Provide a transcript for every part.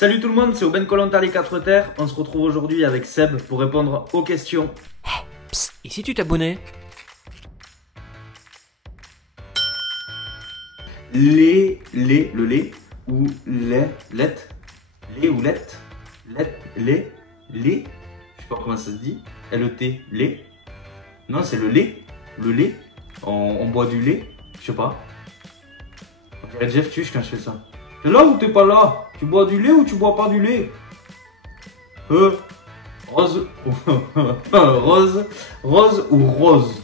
Salut tout le monde, c'est Aubaine Koh-Lanta les 4 terres. On se retrouve aujourd'hui avec Seb pour répondre aux questions. Psst, et si tu t'abonnais? Le lait ou lait ou lait, je sais pas comment ça se dit, L-E-T, lait. Non, c'est le lait, on boit du lait, je sais pas. On dirait Jeff Tuch quand je fais ça. T'es là ou t'es pas là? Tu bois du lait ou tu bois pas du lait? Rose ou rose?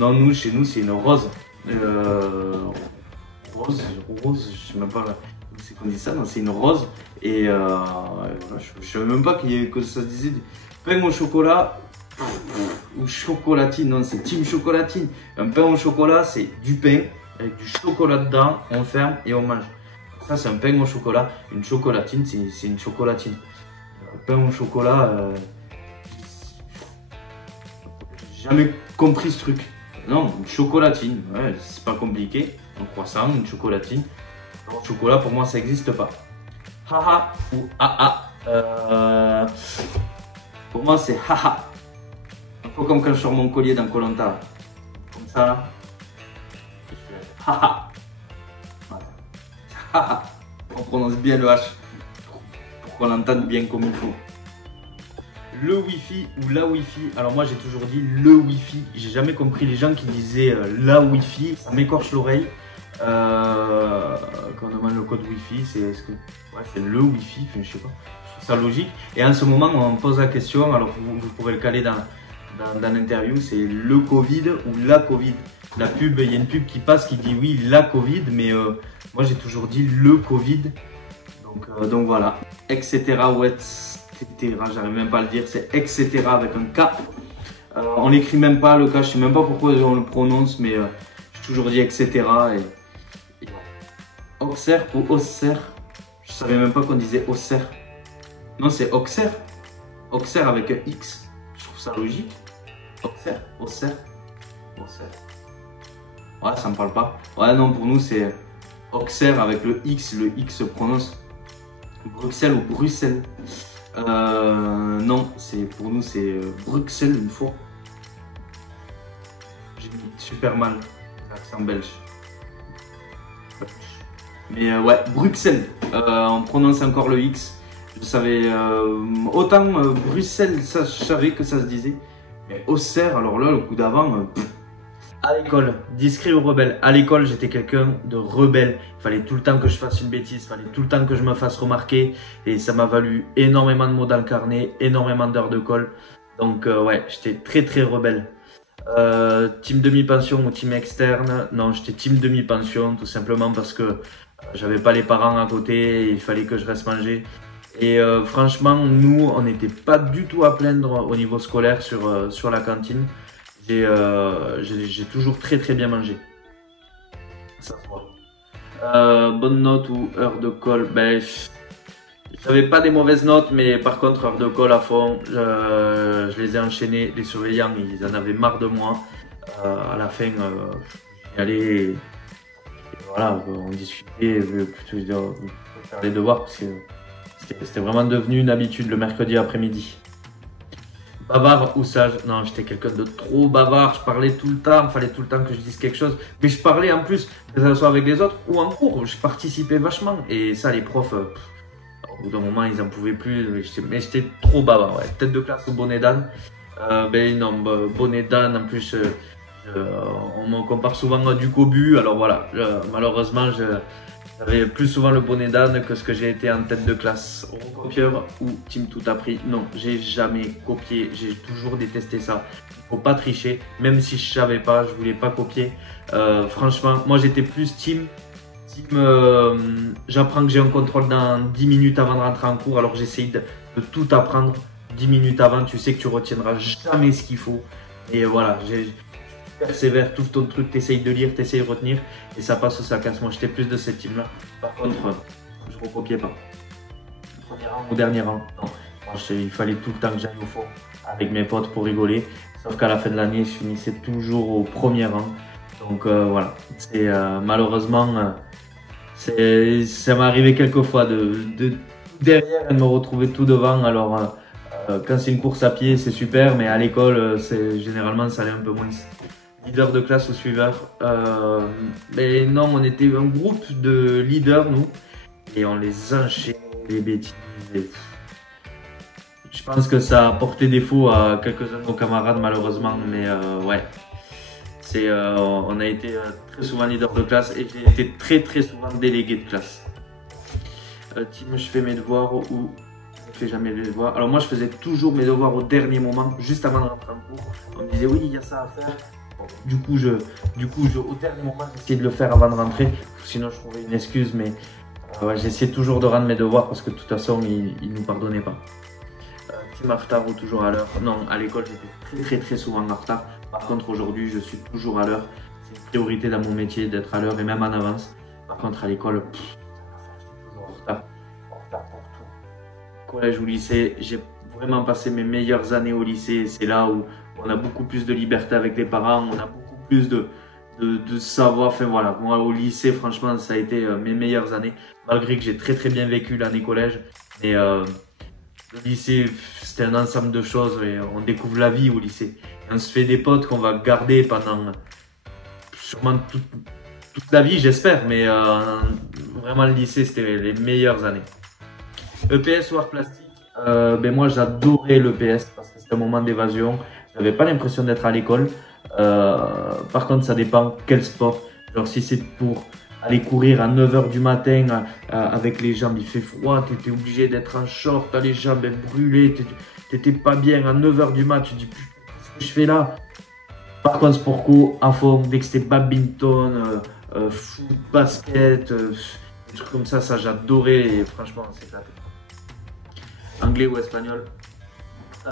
Non, nous, chez nous, c'est une rose. Rose, je sais même pas là. C'est qu'on dit ça, non, c'est une rose. Et voilà, je savais même pas que ça se disait pain au chocolat ou chocolatine. Non, c'est team chocolatine. Un pain au chocolat, c'est du pain avec du chocolat dedans, on ferme et on mange. Ça, c'est un pain au chocolat. Une chocolatine, c'est une chocolatine. Un pain au chocolat, j'ai jamais compris ce truc. Non, une chocolatine, ouais, c'est pas compliqué. Un croissant, une chocolatine. Alors, chocolat, pour moi, ça n'existe pas. Haha ou haha. Pour moi, c'est haha. Un peu comme quand je sors mon collier dans Koh-Lanta. Comme ça, là. Je fais haha. Voilà. Haha. On prononce bien le H. Pour qu'on l'entende bien comme il faut. Le Wi-Fi ou la Wi-Fi. Alors moi j'ai toujours dit le Wi-Fi. J'ai jamais compris les gens qui disaient la Wi-Fi. Ça m'écorche l'oreille. Quand on demande le code Wi-Fi, c'est le Wi-Fi. Enfin, je sais pas. Je trouve ça logique. Et en ce moment on me pose la question. Alors vous pourrez le caler dans l'interview. C'est le Covid ou la Covid. La pub, il y a une pub qui passe qui dit oui la Covid, mais moi j'ai toujours dit le Covid. Donc voilà. Etc. Ouais. J'arrive même pas à le dire, c'est etc. avec un K. On l'écrit même pas le K, je sais même pas pourquoi on le prononce, mais j'ai toujours dit etc. Et Auxerre ou Auxerre, je savais même pas qu'on disait Auxerre. Non, c'est Auxerre. Auxerre avec un X, je trouve ça logique. Auxerre. Ouais, ça me parle pas. Ouais, non, pour nous c'est Auxerre avec le X se prononce Bruxelles ou Bruxelles. Non, pour nous c'est Bruxelles une fois. J'ai mis super mal l'accent belge. Mais ouais, Bruxelles. On prononce encore le X. Je savais autant Bruxelles, ça je savais que ça se disait. Mais Auxerre, alors là le coup d'avant. À l'école, discret ou rebelle? À l'école, j'étais quelqu'un de rebelle. Il fallait tout le temps que je fasse une bêtise, il fallait tout le temps que je me fasse remarquer. Et ça m'a valu énormément de mots dans le carnet, énormément d'heures de colle. Donc ouais, j'étais très rebelle. Team demi-pension ou team externe? Non, j'étais team demi-pension, tout simplement parce que j'avais pas les parents à côté, et il fallait que je reste manger. Et franchement, nous, on n'était pas du tout à plaindre au niveau scolaire sur la cantine. J'ai toujours très bien mangé. Ça se voit. Bonne note ou heure de colle? Ben, j'avais pas des mauvaises notes, mais par contre, heure de colle à fond, je les ai enchaînées. Les surveillants, ils en avaient marre de moi. À la fin, j'y allais. Et voilà, on discutait, plutôt faire les devoirs, parce que c'était vraiment devenu une habitude le mercredi après-midi. Bavard ou sage? Non, j'étais quelqu'un de trop bavard, je parlais tout le temps, il fallait tout le temps que je dise quelque chose. Mais je parlais en plus, que ce soit avec les autres ou en cours, je participais vachement. Et ça, les profs, au bout d'un moment, ils en pouvaient plus. Mais j'étais trop bavard, ouais. Tête de classe ou bonnet d'âne? Ben non, bonnet d'âne, en plus, on me compare souvent à du cobu. Alors voilà, malheureusement, j'avais plus souvent le bonnet d'âne que ce que j'ai été en tête de classe. Copieur ou team tout appris? Non, j'ai jamais copié, j'ai toujours détesté ça. Il faut pas tricher, même si je savais pas, je voulais pas copier. Franchement, moi j'étais plus team j'apprends que j'ai un contrôle dans 10 minutes avant de rentrer en cours, alors j'essaye de tout apprendre 10 minutes avant, tu sais que tu retiendras jamais ce qu'il faut. Et voilà, tu persévères, tout ton truc, t'essayes de lire, t'essayes de retenir, et ça passe ou ça casse. Moi j'étais plus de cette team là. Par contre, je recopiais pas. Premier rang ou dernier rang? Non. Moi, il fallait tout le temps que j'aille au fond avec mes potes pour rigoler. Sauf qu'à la fin de l'année, je finissais toujours au premier rang. Donc voilà, malheureusement, ça m'est arrivé quelques fois de derrière et de me retrouver tout devant. Alors, quand c'est une course à pied, c'est super, mais à l'école, généralement, ça allait un peu moins. Leader de classe ou suiveur. Mais non, on était un groupe de leaders, nous, et on les enchaînait, les bêtises. Je pense que ça a porté défaut à quelques-uns de nos camarades, malheureusement, mais ouais. On a été très souvent leader de classe et j'ai été très souvent délégué de classe. Tim, je fais mes devoirs ou je fais jamais les devoirs. Alors moi, je faisais toujours mes devoirs au dernier moment, juste avant de rentrer en cours. On me disait oui, il y a ça à faire. Du coup, au dernier moment, j'essayais de le faire avant de rentrer. Sinon, je trouvais une excuse, mais ouais, j'essayais toujours de rendre mes devoirs parce que de toute façon, ils ne nous pardonnaient pas. Tim en retard ou toujours à l'heure? Non, à l'école, j'étais très souvent en retard. Par contre, aujourd'hui, je suis toujours à l'heure. C'est une priorité dans mon métier d'être à l'heure et même en avance. Par contre, à l'école, j'étais toujours en retard. En retard pour tout. Collège ou lycée, j'ai vraiment passé mes meilleures années au lycée. C'est là où on a beaucoup plus de liberté avec les parents, on a beaucoup plus de savoir. Enfin voilà, moi au lycée, franchement, ça a été mes meilleures années. Malgré que j'ai très bien vécu l'année collège. Mais le lycée, c'était un ensemble de choses et on découvre la vie au lycée. Et on se fait des potes qu'on va garder pendant sûrement toute la vie, j'espère. Mais vraiment, le lycée, c'était les meilleures années. EPS ou art plastique, ben moi, j'adorais l'EPS parce que c'était un moment d'évasion. J'avais pas l'impression d'être à l'école. Par contre, ça dépend quel sport. Genre, si c'est pour aller courir à 9 h du matin avec les jambes, il fait froid, tu étais obligé d'être en short, t'as les jambes brûlées, t'étais pas bien à 9 h du mat, tu dis putain, qu'est-ce que je fais là? Par contre, sport co, à fond, dès que c'était badminton, foot, basket, des trucs comme ça j'adorais et franchement, c'est éclaté. Anglais ou espagnol?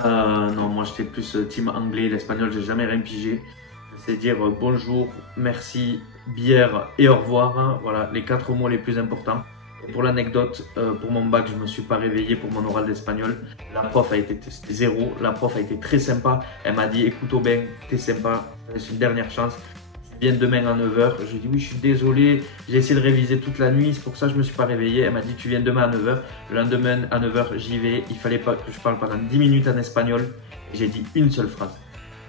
Non, moi j'étais plus team anglais, l'espagnol, j'ai jamais rien pigé. C'est dire bonjour, merci, bière et au revoir. Hein. Voilà, les 4 mots les plus importants. Et pour l'anecdote, pour mon bac, je me suis pas réveillé pour mon oral d'espagnol. La prof a été, c'était 0. La prof a été très sympa. Elle m'a dit, écoute Aubin, t'es sympa, c'est une dernière chance. Tu viens demain à 9 h. Je lui ai dit, oui, je suis désolé, j'ai essayé de réviser toute la nuit, c'est pour ça que je me suis pas réveillé. Elle m'a dit, tu viens demain à 9 h. Le lendemain à 9 h, j'y vais. Il fallait pas que je parle pendant 10 minutes en espagnol. Et j'ai dit une seule phrase.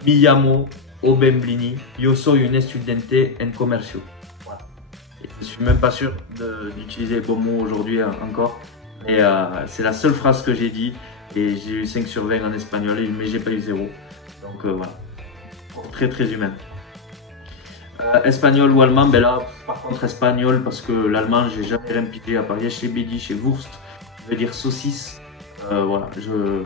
Mi llamo Aubin Blini, yo soy un estudiante en comercio. Voilà. Et je suis même pas sûr d'utiliser le bon mot aujourd'hui encore. Mais c'est la seule phrase que j'ai dit. Et j'ai eu 5 sur 20 en espagnol, mais j'ai pas eu 0. Donc voilà. Très humain. Espagnol ou allemand, ben là, par contre espagnol, parce que l'allemand, j'ai jamais rien pigé à part chez Bedi, chez Wurst, qui veut dire saucisse. Voilà, je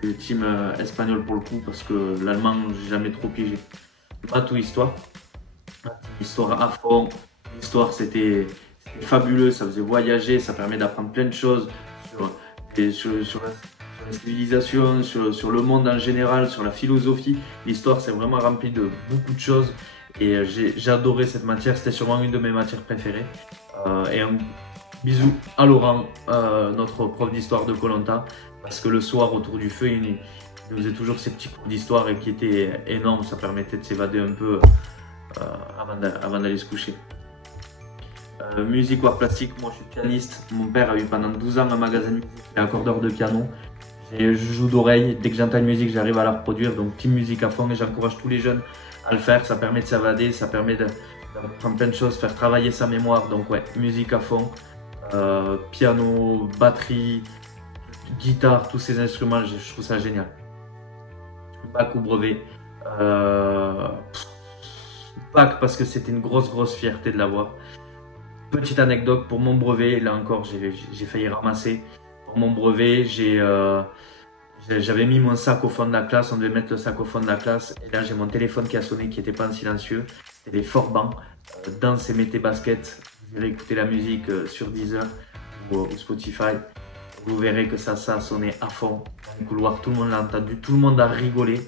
suis team espagnol pour le coup, parce que l'allemand, j'ai jamais trop pigé. Maths ou histoire? Histoire à fond. L'histoire, c'était fabuleux, ça faisait voyager, ça permet d'apprendre plein de choses sur la civilisation, sur le monde en général, sur la philosophie. L'histoire, c'est vraiment rempli de beaucoup de choses. Et j'ai cette matière, c'était sûrement une de mes matières préférées. Et un bisou à Laurent, notre prof d'histoire de Koh Lanta, parce que le soir autour du feu, il nous faisait toujours ces petits cours d'histoire qui étaient énormes, ça permettait de s'évader un peu avant d'aller se coucher. Musique ou art plastique, moi je suis pianiste, mon père a eu pendant 12 ans un magasin de musique, il est accordeur de piano. Je joue d'oreille, dès que j'entends une musique, j'arrive à la reproduire, donc team musique à fond et j'encourage tous les jeunes à le faire, ça permet de s'évader, ça permet d'apprendre plein de choses, faire travailler sa mémoire, donc ouais, musique à fond, piano, batterie, guitare, tous ces instruments, je trouve ça génial. Bac ou brevet? Bac parce que c'était une grosse fierté de l'avoir. Petite anecdote, pour mon brevet, là encore j'ai failli ramasser. Pour mon brevet, j'avais mis mon sac au fond de la classe, on devait mettre le sac au fond de la classe. Et là, j'ai mon téléphone qui a sonné, qui n'était pas en silencieux. C'était les Forbans, Danse et mettez basket. Vous irez écouter la musique sur Deezer ou Spotify. Vous verrez que ça a sonné à fond. Dans le couloir, tout le monde l'a entendu, tout le monde a rigolé.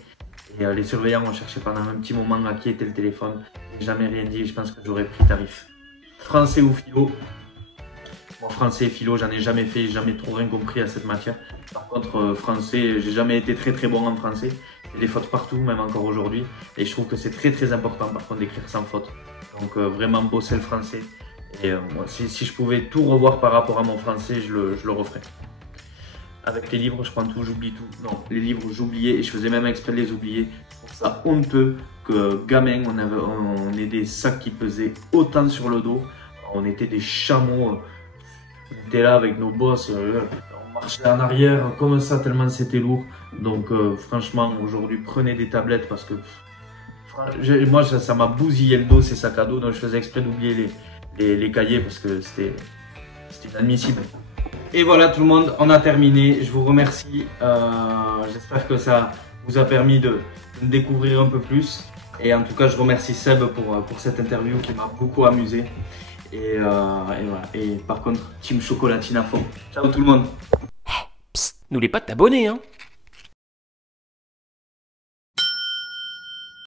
Et les surveillants ont cherché pendant un petit moment à qui était le téléphone. J'ai jamais rien dit, je pense que j'aurais pris tarif. Français ou philo? Moi, français et philo, j'en ai jamais fait, j'ai jamais trop rien compris à cette matière. Par contre, français, j'ai jamais été très bon en français. Il y a des fautes partout, même encore aujourd'hui. Et je trouve que c'est très important, par contre, d'écrire sans faute. Donc, vraiment bosser le français. Et moi, si je pouvais tout revoir par rapport à mon français, je le referais. Avec les livres, je prends tout, j'oublie tout. Non, les livres, j'oubliais et je faisais même exprès de les oublier. Je trouve ça honteux que gamin, on ait des sacs qui pesaient autant sur le dos. On était des chameaux. On était là avec nos bosses. On marchait en arrière comme ça tellement c'était lourd. Donc franchement, aujourd'hui, prenez des tablettes parce que moi, ça m'a bousillé le dos ces sacs à dos. Donc je faisais exprès d'oublier les cahiers parce que c'était inadmissible. Et voilà tout le monde, on a terminé. Je vous remercie. J'espère que ça vous a permis de me découvrir un peu plus. Et en tout cas, je remercie Seb pour cette interview qui m'a beaucoup amusé. Et voilà. Et par contre, team chocolatine à fond. Ciao tout le monde. Psst, n'oublie pas de t'abonner, hein.